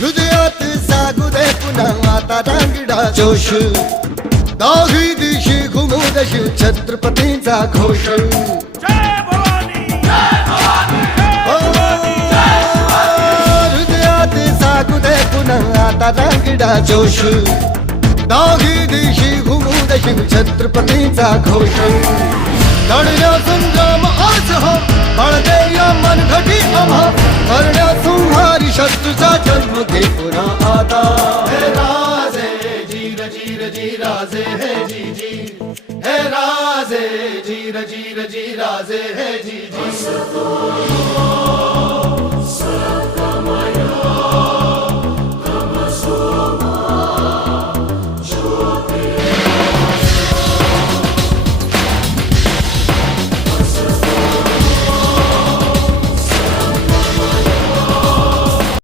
हृदयात जागू दे पुन्हा आता रांगडा जोश दाही दिशी घुमू दशी छत्रपतींचा घोष हृदयात जागू दे पुन्हा आता रांगडा जोश दाही दिशी घुमू दशी छत्रपतींचा घोष लढण्या संग्राम आज हा बाळगे या मनघटी आम्हा करण्या संहारी शत्रूचा जन्म घे पुन्हा आता हे राजे जीर जीर जी राजे हे जी जी हे राजे जीर जीर जी राजे हे जी जी